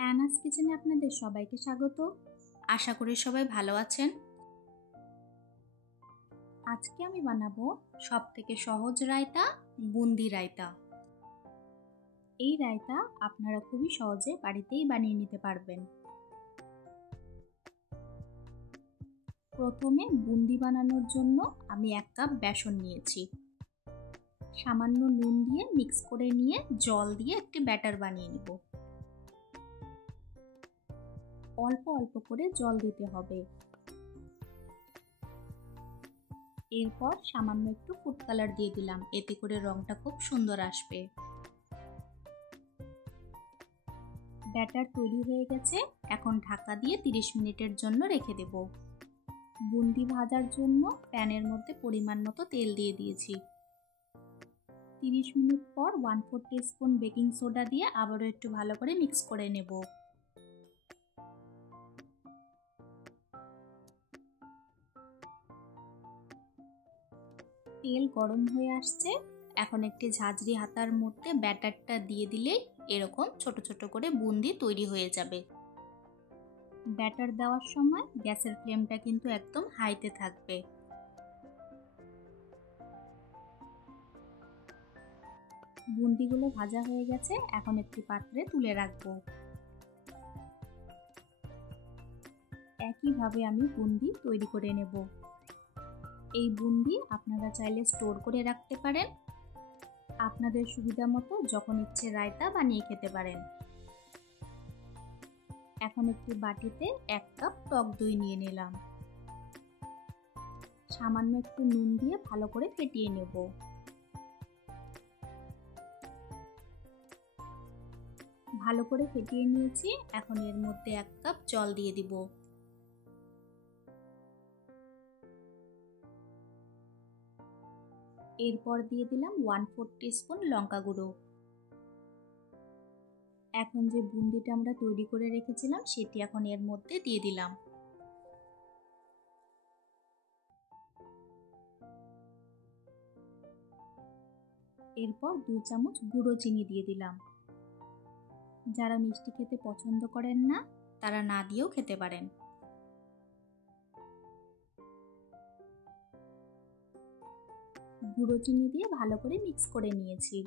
অ্যানাস কিচেনে আপনাদের সবাইকে স্বাগত। আশা করি সবাই ভালো আছেন। আজকে আমি বানাবো সবথেকে সহজ রায়তা, বুন্দি রায়তা। এই রায়তা আপনারা খুবই সহজে বাড়িতেই বানিয়ে নিতে পারবেন। প্রথমে বুন্দি বানানোর জন্য আমি 1 কাপ বেসন নিয়েছি। সামান্য নুন দিয়ে মিক্স করে নিয়ে জল দিয়ে একটি ব্যাটার বানিয়ে নিব। অল্প অল্প করে জল দিতে হবে। এরপর সামান্য একটু ফুড কালার দিয়ে দিলাম, এতে করে রংটা খুব সুন্দর আসবে। ব্যাটার তৈরি হয়ে গেছে, এখন ঢাকা দিয়ে 30 মিনিটের জন্য রেখে দেব। বুন্দি ভাজার জন্য প্যানের মধ্যে পরিমাণ মতো তেল দিয়ে দিয়েছি। 30 মিনিট পর 1/4 টিস্পুন বেকিং সোডা দিয়ে আবারও একটু ভালো করে মিক্স করে নেব। তেল গরম হয়ে আসছে, এখন একটি ঝাঁঝরি হাতার মধ্যে ব্যাটারটা দিয়ে দিলেই এরকম ছোট ছোট করে বুন্দি তৈরি হয়ে যাবে। ব্যাটার দেওয়ার সময় গ্যাসের ফ্লেমটা কিন্তু একদম হাইতে থাকবে। বুন্দিগুলো ভাজা হয়ে গেছে, এখন একটি পাত্রে তুলে রাখবো। একইভাবে আমি বুন্দি তৈরি করে নেব। এই বুন্দি আপনারা চাইলে স্টোর করে রাখতে পারেন, আপনাদের সুবিধা মতো যখন ইচ্ছে রায়তা বানিয়ে খেতে পারেন। এখন একটি বাটিতে 1 কাপ টক দই নিয়ে নিলাম। সামান্য একটু নুন দিয়ে ভালো করে ফেটিয়ে নেব। ভালো করে ফেটিয়ে নিয়েছি, এখন এর মধ্যে 1 কাপ জল দিয়ে দিব। এরপর দিয়ে দিলাম 1/4 টিস্পুন লঙ্কা গুঁড়ো। এখন যে বুন্দিটা আমরা তৈরি করে রেখেছিলাম সেটি এখন এর মধ্যে দিয়ে দিলাম। এরপর 2 চামচ গুঁড়ো চিনি দিয়ে দিলাম। যারা মিষ্টি খেতে পছন্দ করেন না তারা না দিয়েও খেতে পারেন। গুঁড়ো চিনি দিয়ে ভালো করে মিক্স করে নিয়েছি।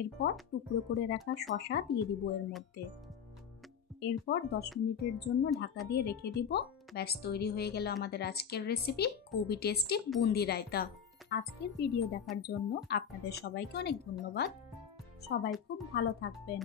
এরপর টুকরো করে রাখা শসা দিয়ে দিব এর মধ্যে। এরপর 10 মিনিটের জন্য ঢাকা দিয়ে রেখে দিব। ব্যাস তৈরি হয়ে গেল আমাদের আজকের রেসিপি, খুবই টেস্টি বুন্দি রায়তা। আজকের ভিডিও দেখার জন্য আপনাদের সবাইকে অনেক ধন্যবাদ। সবাই খুব ভালো থাকবেন।